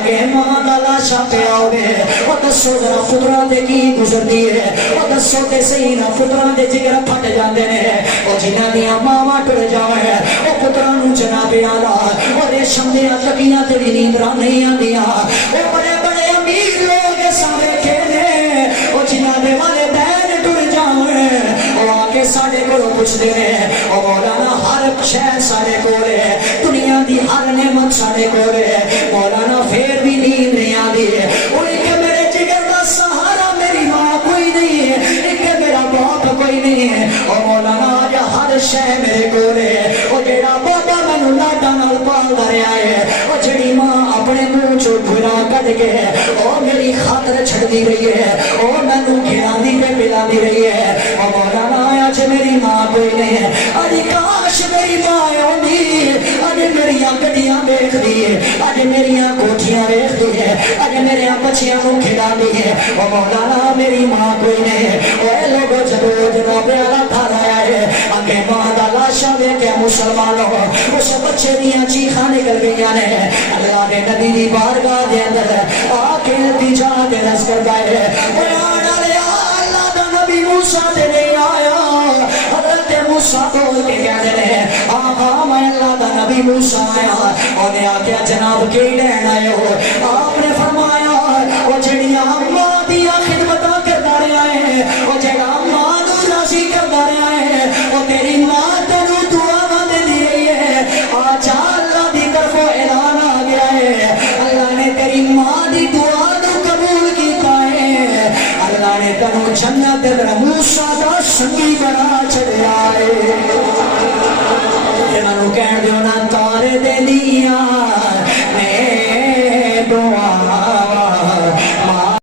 اگے ماں دا لاشا پہ آوے او دسو ذرا پتراں دے کی گزردی ہے او دسو تے صحیح نہ پتراں دے جگر پھٹ جاندے نے او جنہاں دیاں ماواں ٹر جاویں او پتراں نوں جناب اعلی او ریشم دیاں تکیاں تے وی نیندراں نہیں آندیاں او بڑے بڑے امیر لوگ سارے کھیلے او جنہاں دے والدین ٹر جاویں او آ کے ساڈے کولوں پوچھدے نے او مولانا ہر شے ساڈے کول ہے دنیا دی ہر نعمت ساڈے کول ہے مولانا پھر بھی نیند نہیں آندی او ایک میرے جگر دا سہارا میری ماں کوئی نہیں ہے ایک میرا باپ کوئی نہیں ہے او مولانا آج ہر شے میرے کول ہے او جیڑا بابا مینوں لاڈاں نال پالدا رہیا ہے او جڑی ماں اپنے منہ چوں گھرا کڈ کے او میری خاطر چھڑدی رہی ہے او مینوں کھلاندی تے پلاندی رہی ہے او مولانا آج میری ماں کوئی نہیں ہے اج کاش میری ماں ہوندی اج میریاں گڈیاں ویکھدی ہے اج میریاں کوٹھیاں ویکھدی ہے اج میرے بچیاں نوں کھلاندی ہے او مولانا میری ماں کوئی نہیں ہے اے لوگو جدو جناب اعلی تھا آیا ہے اگے ماں دا لاشا ویکھ کے مسلمانوں اس بچے دیاں چیخاں نکل گئیاں نے اللہ دے نبی دی بارگاہ دے اندر آ کے التجا تے رس کر گئے اے آنے اللہ دا نبی موسیٰ تے نہیں آیا حضرت موسیٰ بول کے کہنے لے آقا میں اللہ دا نبی موسیٰ آیا انہیں آکیا جناب کی لین آئے ہو آپ نے فرمایا وہ جڑیاں ماں دیا خدمتاں کرتا رہا ہے وہ جڑا ماں نو راضی کرتا رہا ہے وہ تیری ماں تینوں دعا دے دی رہی ہے آج اللہ دی طرف اعلان آ گیا ہے اللہ نے تیری ماں دی دعا نو قبول کیتا ہے اللہ نے تینوں جنت دے موسیٰ دا سنگی بنا چھڑیا ہے منو کہن دیو نا تارے دے دیا میں دعا